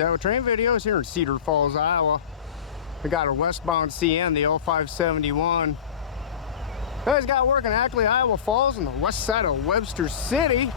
Reds Out Train Videos here in Cedar Falls, Iowa. We got our westbound CN, the L571. Guys got work in Ackley, Iowa Falls on the west side of Webster City.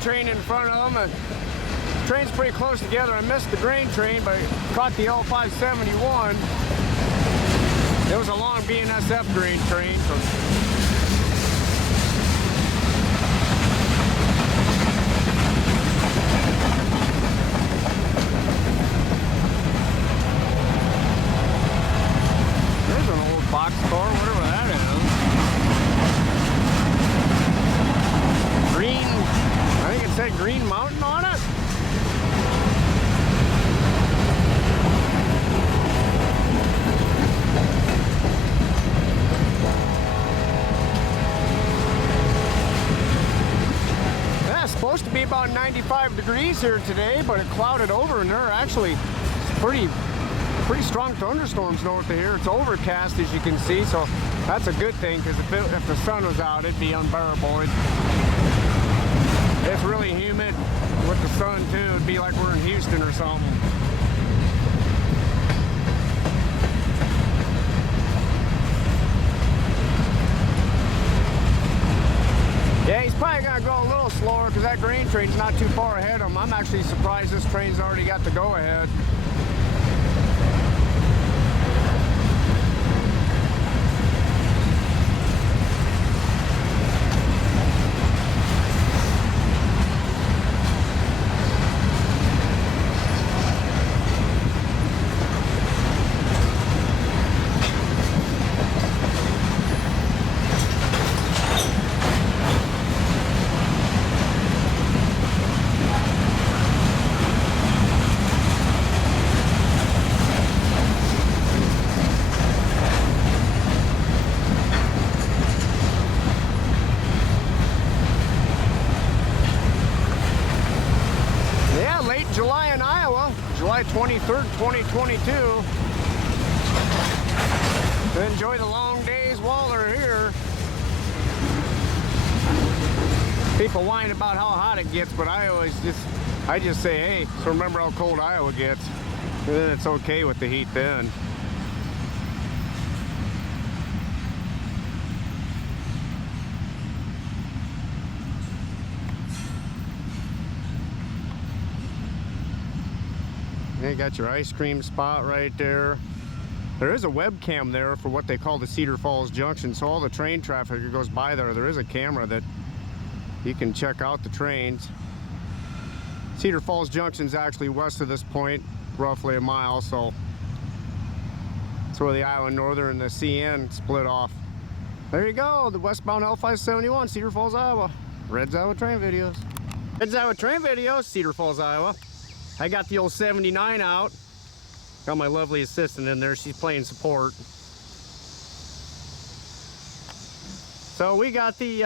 Train in front of them, and the train's pretty close together. I missed the grain train, but I caught the L571. It was a long BNSF grain train. There's an old boxcar, whatever that is. Green. I think it said Green Mountain on it. Yeah, it's supposed to be about 95 degrees here today, but it clouded over, and there are actually pretty strong thunderstorms north of here. It's overcast, as you can see, so that's a good thing, because if the sun was out, it'd be unbearable. It's really humid with the sun too. It'd be like we're in Houston or something. Yeah, he's probably gonna go a little slower because that grain train's not too far ahead of him. I'm actually surprised this train's already got the go-ahead. July in Iowa, July 23rd, 2022. Enjoy the long days while they're here. People whine about how hot it gets, but I just say, hey, so remember how cold Iowa gets. And then it's okay with the heat then. You got your ice cream spot right there. There is a webcam there for what they call the Cedar Falls Junction, so all the train traffic that goes by there is a camera that you can check out the trains. Cedar Falls Junction is actually west of this point, roughly a mile, so that's where the Iowa Northern and the CN split off. There you go, the westbound L571, Cedar Falls, Iowa. Reds Iowa Train Videos. Reds Iowa Train Videos, Cedar Falls, Iowa. I got the old 79 out. Got my lovely assistant in there. She's playing support. So we got the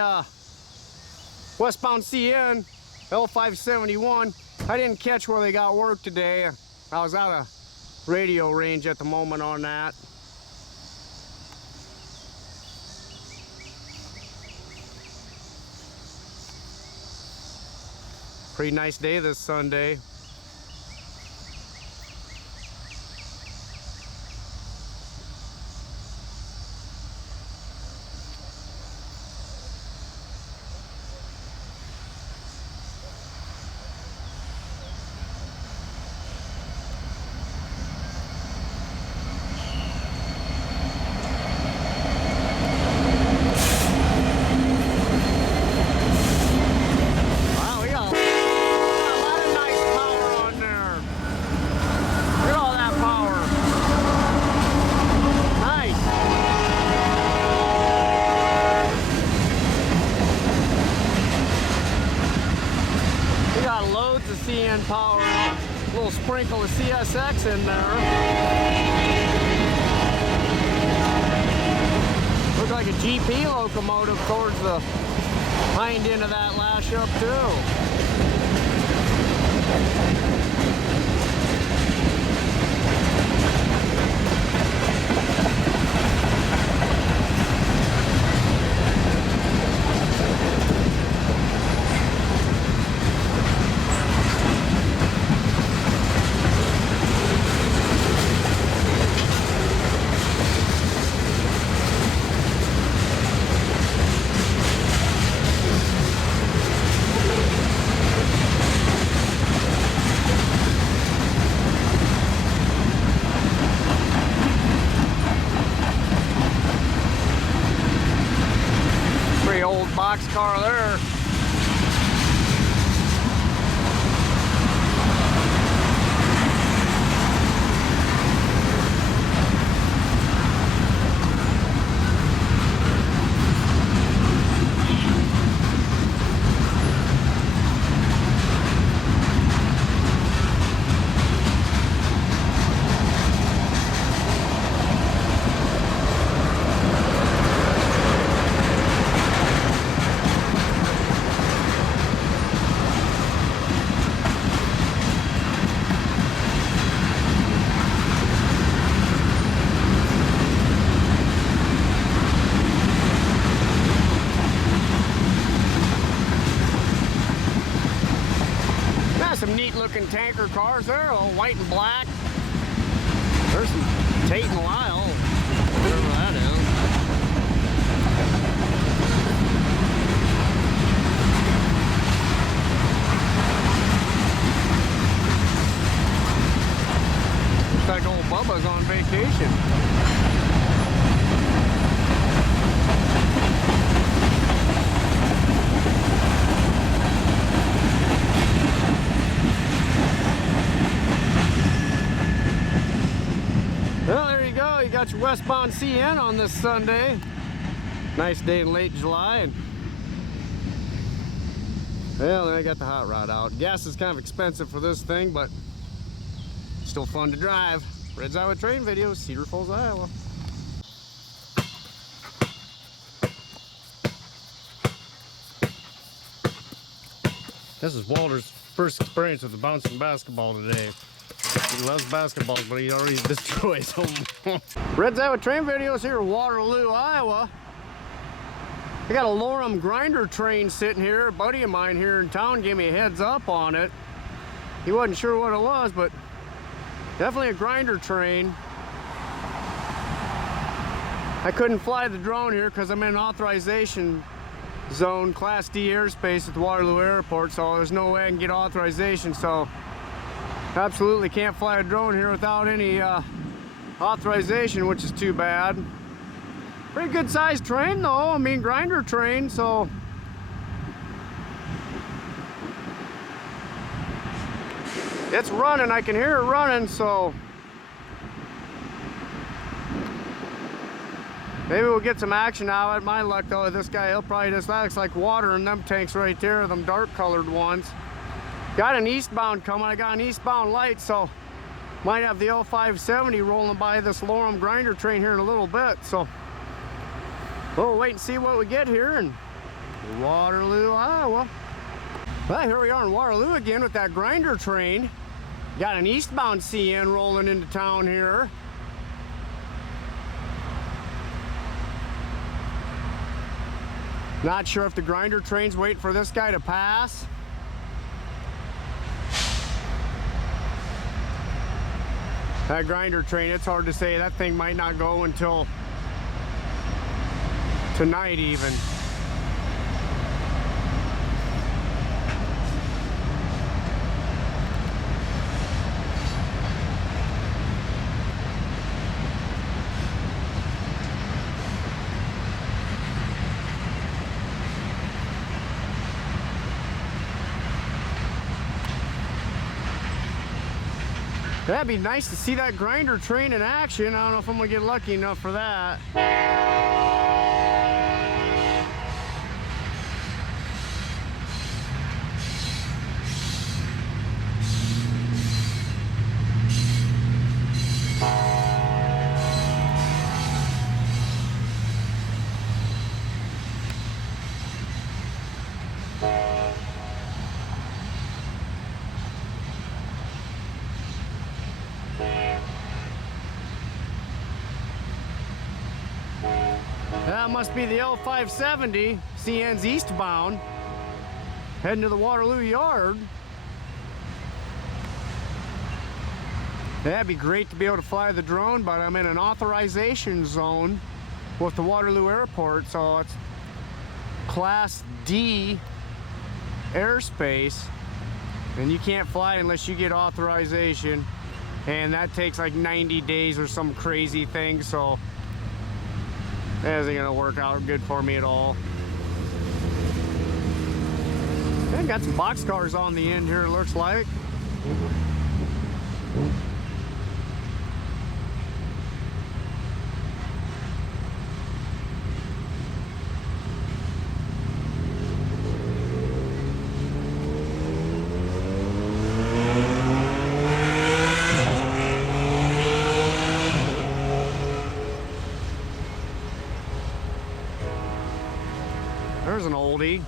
westbound CN L571. I didn't catch where they got work today. I was out of radio range at the moment on that. Pretty nice day this Sunday. Wow, we got a lot of nice power. hand power, a little sprinkle of CSX in there. Looks like a GP locomotive towards the hind end of that lash up too. Boxcar there. Some neat looking tanker cars there, all white and black. There's some Tate and Lyle, whatever that is. Looks like old Bubba's on vacation. Well, there you go. You got your westbound CN on this Sunday. Nice day in late July. And well, then I got the hot rod out. Gas is kind of expensive for this thing, but still fun to drive. Red's Iowa Train Videos, Cedar Falls, Iowa. This is Walter's first experience with the bouncing basketball today. He loves basketballs, but he already destroys them. Red's Iowa Train Videos here in Waterloo, Iowa. I got a Loram grinder train sitting here. A buddy of mine here in town gave me a heads up on it. He wasn't sure what it was, but definitely a grinder train. I couldn't fly the drone here because I'm in authorization zone, Class D airspace at the Waterloo Airport, so there's no way I can get authorization. So absolutely can't fly a drone here without any authorization, which is too bad. Pretty good sized train though, I mean grinder train, so it's running, I can hear it running, so maybe we'll get some action out of it. My luck though, this guy, he'll probably just, that looks like water in them tanks right there, them dark colored ones. Got an eastbound coming. I got an eastbound light, so might have the L570 rolling by this Loram grinder train here in a little bit. So we'll wait and see what we get here in Waterloo, Iowa. Well, here we are in Waterloo again with that grinder train. Got an eastbound CN rolling into town here. Not sure if the grinder train's waiting for this guy to pass. That grinder train, it's hard to say. That thing might not go until tonight even. That'd be nice to see that grinder train in action. I don't know if I'm gonna get lucky enough for that. That must be the L570, CN's eastbound, heading to the Waterloo yard. That'd be great to be able to fly the drone, but I'm in an authorization zone with the Waterloo airport, so it's Class D airspace, and you can't fly unless you get authorization, and that takes like 90 days or some crazy thing, so that isn't gonna work out good for me at all. I got some boxcars on the end here, it looks like. There's an oldie.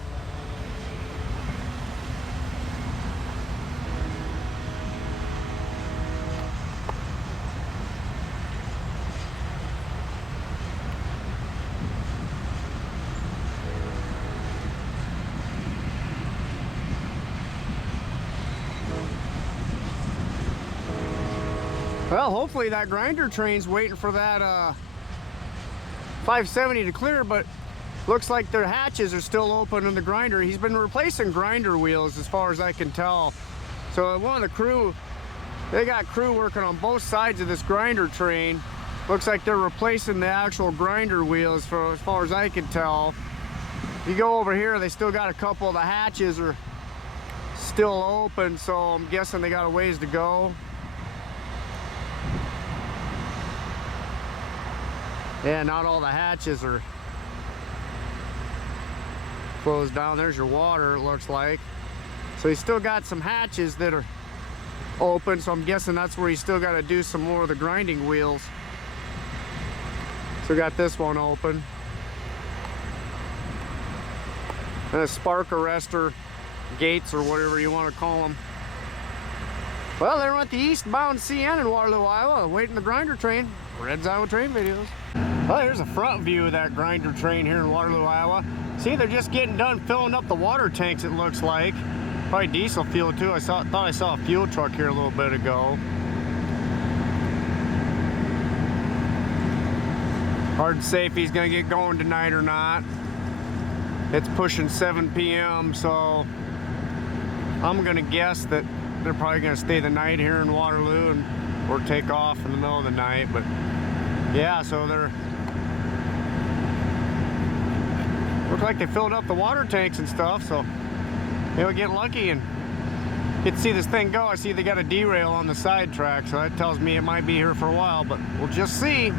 Well, hopefully that grinder train's waiting for that 570 to clear, but looks like their hatches are still open in the grinder. He's been replacing grinder wheels as far as I can tell. So one of the crew, they got crew working on both sides of this grinder train. Looks like they're replacing the actual grinder wheels for as far as I can tell. If you go over here, they still got a couple of the hatches are still open, so I'm guessing they got a ways to go. Yeah, not all the hatches are closed down. There's your water, it looks like. So he's still got some hatches that are open, so I'm guessing that's where he's still got to do some more of the grinding wheels. So got this one open. And a spark arrestor gates, or whatever you want to call them. Well, there went the eastbound CN in Waterloo, Iowa, waiting the grinder train. Red's Iowa Train Videos. Well, here's a front view of that grinder train here in Waterloo, Iowa. See, they're just getting done filling up the water tanks, it looks like. Probably diesel fuel too. Thought I saw a fuel truck here a little bit ago. Hard to say if he's gonna get going tonight or not. It's pushing 7 p.m. so I'm gonna guess that they're probably gonna stay the night here in Waterloo and or take off in the middle of the night. But yeah, so they're look like they filled up the water tanks and stuff, so they'll get lucky and get to see this thing go. I see they got a derail on the side track, so that tells me it might be here for a while, but we'll just see.